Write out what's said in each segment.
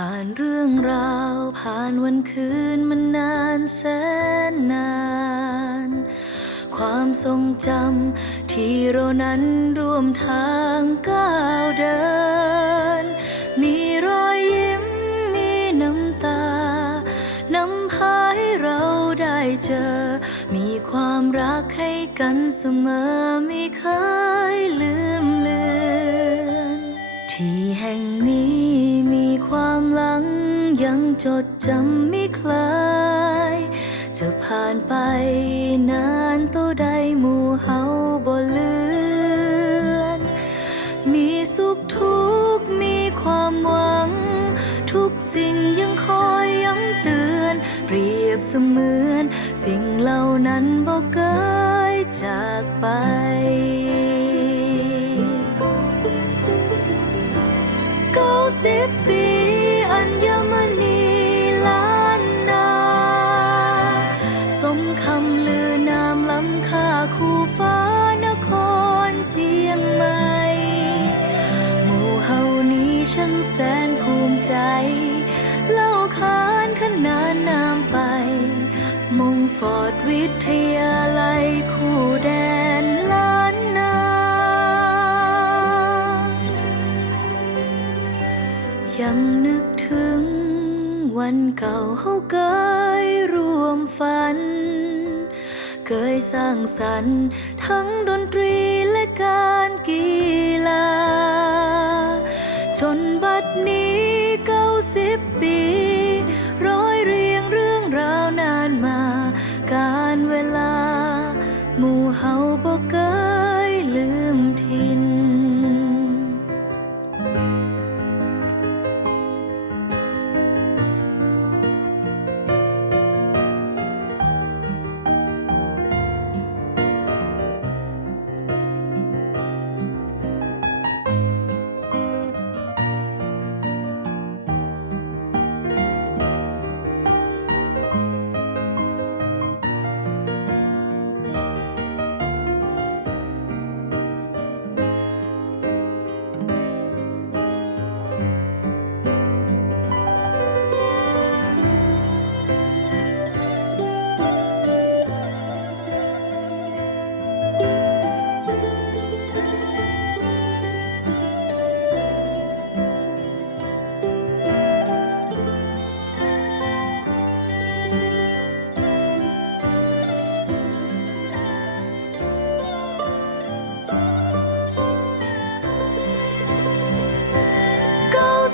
ผ่านเรื่องราว ผ่านวันคืนมันนานแสนนาน ความทรงจำที่เรานั้นร่วมทางก้าวเดิน มีรอยยิ้มมีน้ำตานำพาให้เราได้เจอ มีความรักให้กันเสมอไม่เคยลืมเลือน ห่งนี้มีความหลังยังจดจำไม่คลายจะผ่านไปนานตัวใดหมู่เฮาบ่เลือน มีสุขทุกมีความหวัง ทุกสิ่งยังคอยย้ำเตือน เปรียบเสมือน สิ่งเหล่านั้นบ่เกยจากไป สิบปี อัญมณีล้านนา สมคำลือนามล้ำค่าคู่ฟ้านครเจียงใหม่หมู่เฮานี้ช่างแสนภูมิใจ เล่าขานขนานนามไป มงฟอดวิทยาลัยคู เคยสร้างสรรค์ ทั้งดนตรีและการกีฬา จนบัดนี้เก้าสิบปี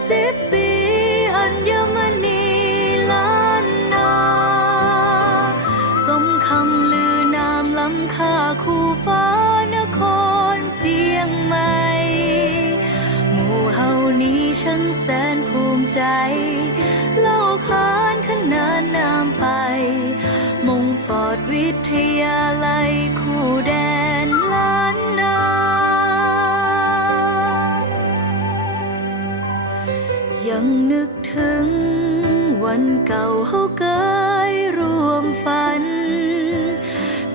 สิบปีอัญมณีล้านนาสมคำลือนามล้ำค่าคู่ฟ้านครเจียงใหม่หมู่เฮานี้ช่างแสนภูมิใจ เล่าขานขนานนามไป มงฟอดวิทยาลัยคู่แด วันเก่าเฮาเคยร่วมฝัน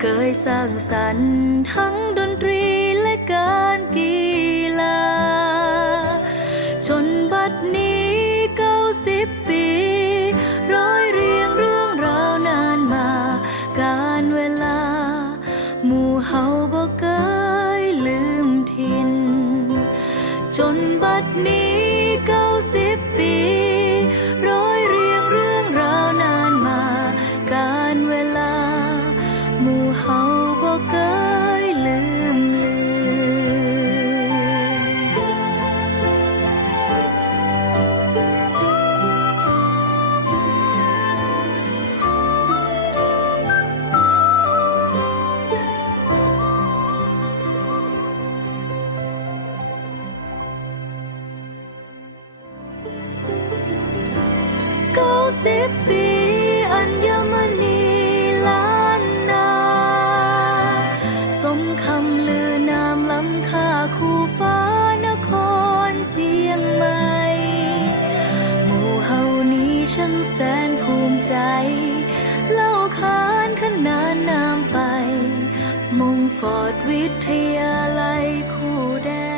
เคยสร้างสรรค์ทั้งดนตรีและการกีฬา จนบัดนี้เก้าสิบปี ร้อยเรียงเรื่องราวนานมา การเวลา หมู่เฮาบ่เคยลืมทิน จนบัดนี้เก้าสิบปี สิบปีอัญมณีล้านนา สมคำลือนามล้ำค่าคู่ฟ้านครเจียงใหม่หมู่เฮานี้ช่างแสนภูมิใจ เล่าขานขนานนามไป มงฟอดวิทยาลัยคู่แดน